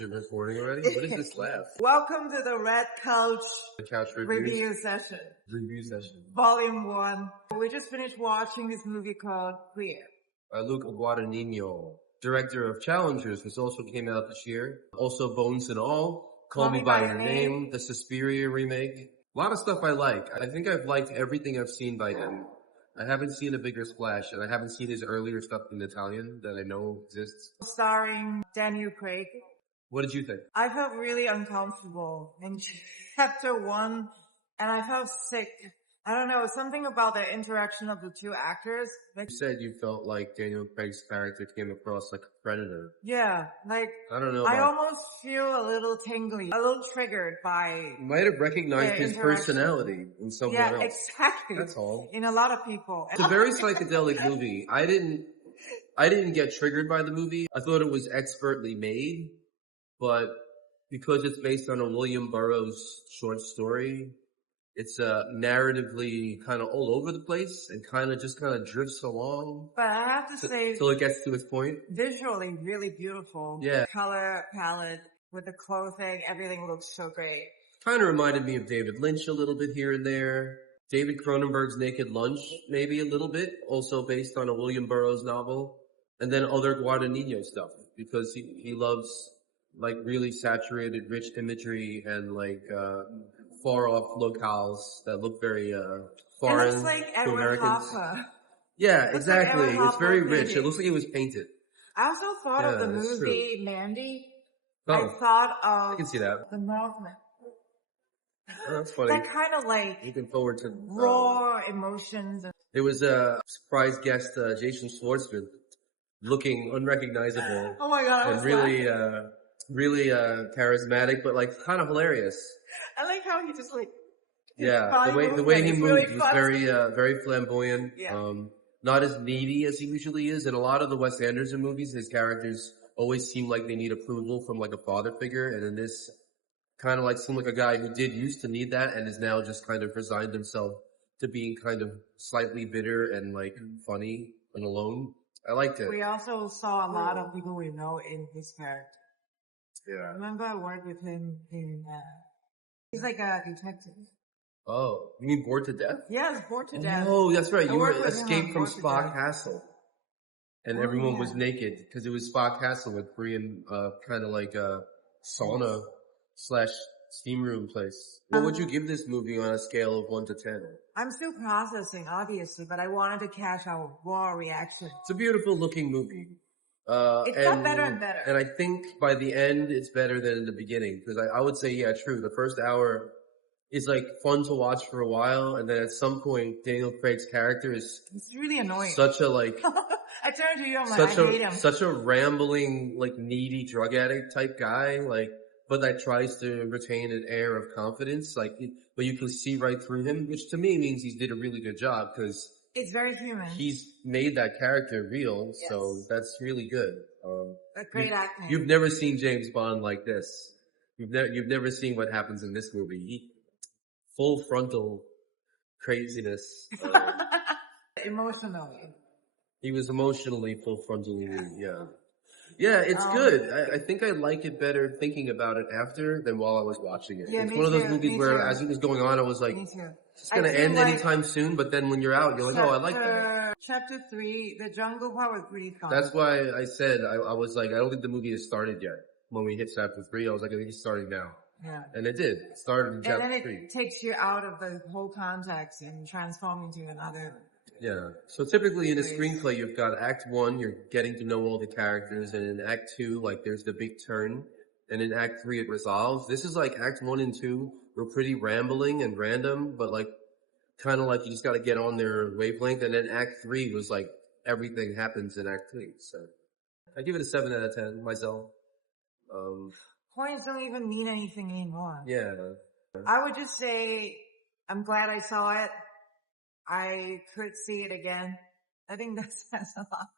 You're recording already? What is this laugh? Welcome to the Red Couch The couch review session. Review session. Volume 1. We just finished watching this movie called Queer. Luca Guadagnino, director of Challengers, which also came out this year. Also Bones and All, Call Me By Your Name, the Suspiria remake. A lot of stuff I like. I think I've liked everything I've seen by him. I haven't seen A Bigger Splash, and I haven't seen his earlier stuff in Italian that I know exists. Starring Daniel Craig. What did you think? I felt really uncomfortable in chapter 1, and I felt sick. I don't know, something about the interaction of the two actors. You said you felt like Daniel Craig's character came across like a predator. Yeah, like, I don't know. I almost feel a little tingly, a little triggered by... You might have recognized his personality in someone else. Yeah, exactly. That's all. In a lot of people. It's a very psychedelic movie. I didn't get triggered by the movie. I thought it was expertly made, but because it's based on a William Burroughs short story, it's narratively kind of all over the place and kind of drifts along. But I have to say, till it gets to its point. Visually, really beautiful. Yeah. Color palette with the clothing, everything looks so great. Kind of reminded me of David Lynch a little bit here and there. David Cronenberg's Naked Lunch, maybe a little bit, also based on a William Burroughs novel. And then other Guadagnino stuff, because he loves like really saturated, rich imagery and like far off locales that look very foreign it looks like to Edward Americans. Hopper. Yeah, exactly. Like it's very rich. It looks like it was painted. I also thought of the movie Mandy. Oh, I thought of I can see that. The Northman. Oh, that's funny. That kind of like looking forward to raw emotions. There was a surprise guest, Jason Schwartzman, looking unrecognizable. Oh my god! And really charismatic, but like kind of hilarious. I like how he just like the way he moved really was very flamboyant. Yeah. Not as needy as he usually is. In a lot of the Wes Anderson movies, his characters always seem like they need approval from like a father figure, and in this, kind of like seemed like a guy who did used to need that and is now just kind of resigned himself to being kind of slightly bitter and like funny and alone. I liked it. We also saw a lot of people we know in his character. Yeah. Remember I worked with him in, he's like a detective. Oh, you mean Bored to Death? Yes, Bored to Death. Oh, that's right. You were escaped from Spock Castle. And everyone was naked because it was Spock Castle with Korean, kind of like a sauna / steam room place. What would you give this movie on a scale of 1 to 10? I'm still processing, obviously, but I wanted to catch our raw reaction. It's a beautiful looking movie. It's got better and better. And I think by the end, it's better than in the beginning. Because I would say, yeah, true. The first hour is like fun to watch for a while. And then at some point, Daniel Craig's character is... It's really annoying. Such a like... I turned to you, I'm like, I hate him. Such a rambling, like needy drug addict type guy. Like, but that tries to retain an air of confidence. Like, but you can see right through him, which to me means he did a really good job because... It's very human. He's made that character real, so that's really good. A great acting. You've never seen James Bond like this. You've never seen what happens in this movie. Full frontal craziness. Emotionally. He was emotionally full frontally, yeah. Yeah, it's good. I think I like it better thinking about it after than while I was watching it. Yeah, it's one of those movies where as it was going on, I was like, it's going to end anytime soon, but then when you're out, you're like, oh, I like that. Chapter 3, the jungle part was really fun. That's why I said, I was like, I don't think the movie has started yet. When we hit chapter 3, I was like, I think it's starting now. Yeah. And it did. It started in chapter 3. And then it takes you out of the whole context and transforms into another... Yeah. So typically in a screenplay, you've got Act 1, you're getting to know all the characters, and in Act 2, like there's the big turn, and in Act 3 it resolves. This is like Act 1 and 2 were pretty rambling and random, but like kind of like you just got to get on their wavelength, and then Act 3 was like everything happens in Act 3. So I give it a 7 out of 10 myself. Points don't even mean anything anymore. Yeah. I would just say I'm glad I saw it. I could see it again. I think that says a lot.